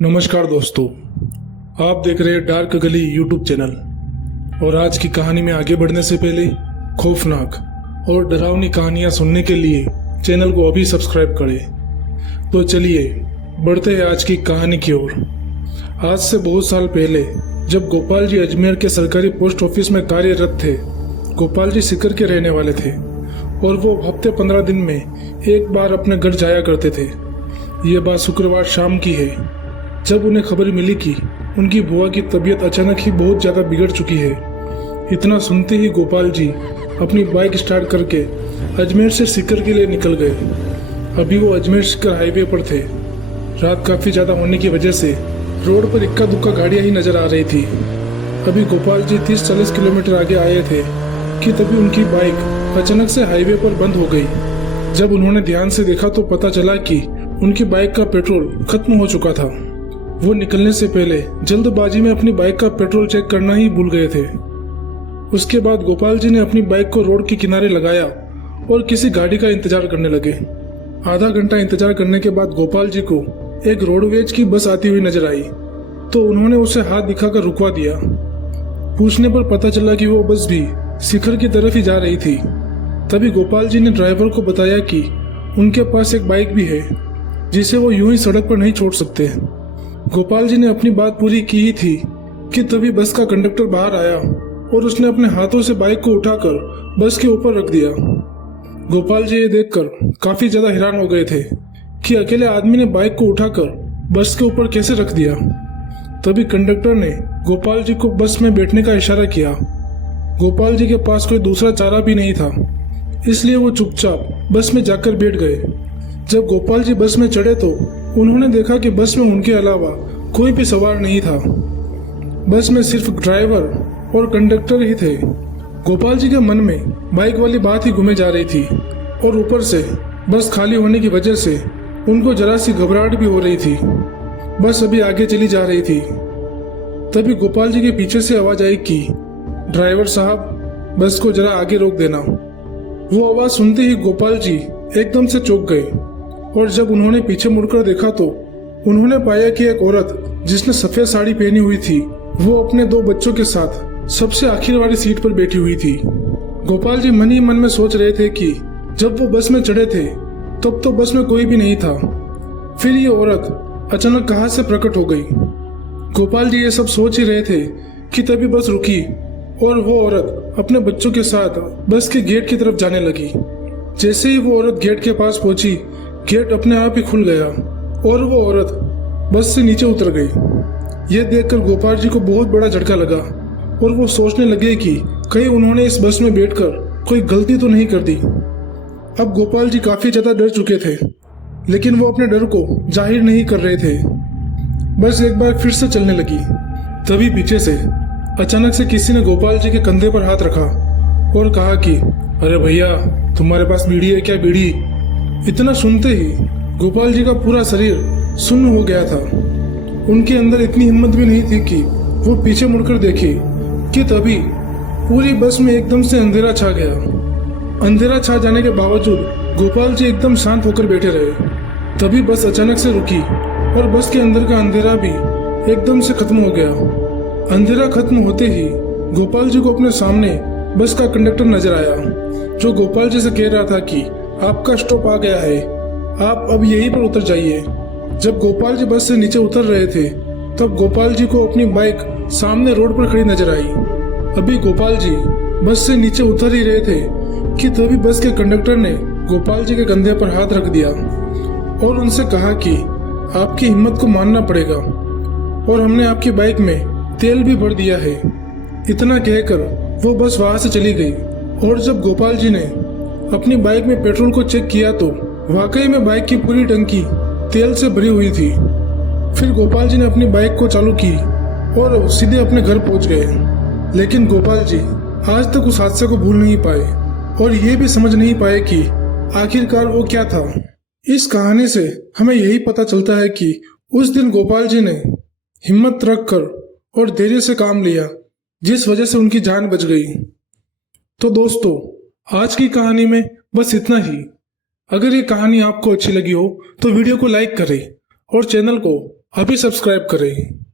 नमस्कार दोस्तों, आप देख रहे हैं डार्क गली यूट्यूब चैनल। और आज की कहानी में आगे बढ़ने से पहले खौफनाक और डरावनी कहानियां सुनने के लिए चैनल को अभी सब्सक्राइब करें। तो चलिए बढ़ते हैं आज की कहानी की ओर। आज से बहुत साल पहले जब गोपाल जी अजमेर के सरकारी पोस्ट ऑफिस में कार्यरत थे। गोपाल जी सीकर के रहने वाले थे और वो हफ्ते 15 दिन में एक बार अपने घर जाया करते थे। ये बात शुक्रवार शाम की है जब उन्हें खबर मिली कि उनकी बुआ की तबीयत अचानक ही बहुत ज़्यादा बिगड़ चुकी है। इतना सुनते ही गोपाल जी अपनी बाइक स्टार्ट करके अजमेर से सीकर के लिए निकल गए। अभी वो अजमेर सीकर हाईवे पर थे। रात काफ़ी ज़्यादा होने की वजह से रोड पर इक्का दुक्का गाड़ियाँ ही नज़र आ रही थी। अभी गोपाल जी 30-40 किलोमीटर आगे आए थे कि तभी उनकी बाइक अचानक से हाईवे पर बंद हो गई। जब उन्होंने ध्यान से देखा तो पता चला कि उनकी बाइक का पेट्रोल खत्म हो चुका था। वो निकलने से पहले जल्दबाजी में अपनी बाइक का पेट्रोल चेक करना ही भूल गए थे। उसके बाद गोपाल जी ने अपनी बाइक को रोड के किनारे लगाया और किसी गाड़ी का इंतजार करने लगे। आधा घंटा इंतजार करने के बाद गोपाल जी को एक रोडवेज की बस आती हुई नजर आई तो उन्होंने उसे हाथ दिखाकर रुकवा दिया। पूछने पर पता चला कि वो बस भी शिखर की तरफ ही जा रही थी। तभी गोपाल जी ने ड्राइवर को बताया कि उनके पास एक बाइक भी है जिसे वो यूं ही सड़क पर नहीं छोड़ सकते। गोपाल जी ने अपनी बात पूरी की ही थी कि तभी बस का कंडक्टर बाहर आया और उसने अपने हाथों से बाइक को उठाकर बस के ऊपर रख दिया। गोपाल जी ये देखकर काफी ज्यादा हैरान हो गए थे कि अकेले आदमी ने बाइक को उठाकर बस के ऊपर कैसे रख दिया। तभी कंडक्टर ने गोपाल जी को बस में बैठने का इशारा किया। गोपाल जी के पास कोई दूसरा चारा भी नहीं था, इसलिए वो चुपचाप बस में जाकर बैठ गए। जब गोपाल जी बस में चढ़े तो उन्होंने देखा कि बस में उनके अलावा कोई भी सवार नहीं था। बस में सिर्फ ड्राइवर और कंडक्टर ही थे। गोपाल जी के मन में बाइक वाली बात ही घूमे जा रही थी और ऊपर से बस खाली होने की वजह से उनको जरा सी घबराहट भी हो रही थी। बस अभी आगे चली जा रही थी। तभी गोपाल जी के पीछे से आवाज आई कि ड्राइवर साहब, बस को जरा आगे रोक देना। वो आवाज सुनते ही गोपाल जी एकदम से चौंक गए और जब उन्होंने पीछे मुड़कर देखा तो उन्होंने पाया कि एक औरत जिसने सफेद साड़ी पहनी हुई थी वो अपने 2 बच्चों के साथ सबसे आखिर वाली सीट पर बैठी हुई थी। गोपाल जी मन ही मन में सोच रहे थे कि जब वो बस में चढ़े थे तब तो बस में कोई भी नहीं था, फिर ये औरत अचानक कहां से प्रकट हो गई। गोपाल जी ये सब सोच ही रहे थे कि तभी बस रुकी और वो औरत अपने बच्चों के साथ बस के गेट की तरफ जाने लगी। जैसे ही वो औरत गेट के पास पहुंची, गेट अपने आप ही खुल गया और वो औरत बस से नीचे उतर गई। ये देखकर गोपाल जी को बहुत बड़ा झटका लगा और वो सोचने लगे कि कहीं उन्होंने इस बस में बैठकर कोई गलती तो नहीं कर दी। अब गोपाल जी काफी ज्यादा डर चुके थे, लेकिन वो अपने डर को जाहिर नहीं कर रहे थे। बस एक बार फिर से चलने लगी। तभी पीछे से अचानक से किसी ने गोपाल जी के कंधे पर हाथ रखा और कहा कि अरे भैया, तुम्हारे पास बीड़ी है क्या? बीड़ी। इतना सुनते ही गोपाल जी का पूरा शरीर सुन्न हो गया था। उनके अंदर इतनी हिम्मत भी नहीं थी कि वो पीछे मुड़कर देखे कि तभी पूरी बस में एकदम से अंधेरा छा गया। अंधेरा छा जाने के बावजूद गोपाल जी एकदम शांत होकर बैठे रहे। तभी बस अचानक से रुकी और बस के अंदर का अंधेरा भी एकदम से खत्म हो गया। अंधेरा खत्म होते ही गोपाल जी को अपने सामने बस का कंडक्टर नजर आया, जो गोपाल जी से कह रहा था कि आपका स्टॉप आ गया है, आप अब यहीं पर उतर जाइए। जब गोपाल जी बस से नीचे उतर रहे थे तब गोपाल जी को अपनी बाइक सामने रोड पर खड़ी नजर आई। अभी गोपाल जी बस से नीचे उतर ही रहे थे कि तभी बस के कंडक्टर ने गोपाल जी के कंधे पर हाथ रख दिया और उनसे कहा कि आपकी हिम्मत को मानना पड़ेगा और हमने आपकी बाइक में तेल भी भर दिया है। इतना कहकर वो बस वहां से चली गई। और जब गोपाल जी ने अपनी बाइक में पेट्रोल को चेक किया तो वाकई में बाइक की पूरी टंकी तेल से भरी हुई थी। फिर गोपाल जी ने अपनी बाइक को चालू की और सीधे अपने घर पहुंच गए। लेकिन गोपाल जी आज तक उस हादसे को भूल नहीं पाए और ये भी समझ नहीं पाए कि आखिरकार वो क्या था। इस कहानी से हमें यही पता चलता है कि उस दिन गोपाल जी ने हिम्मत रखकर और धैर्य से काम लिया, जिस वजह से उनकी जान बच गई। तो दोस्तों, आज की कहानी में बस इतना ही। अगर ये कहानी आपको अच्छी लगी हो तो वीडियो को लाइक करें और चैनल को अभी सब्सक्राइब करें।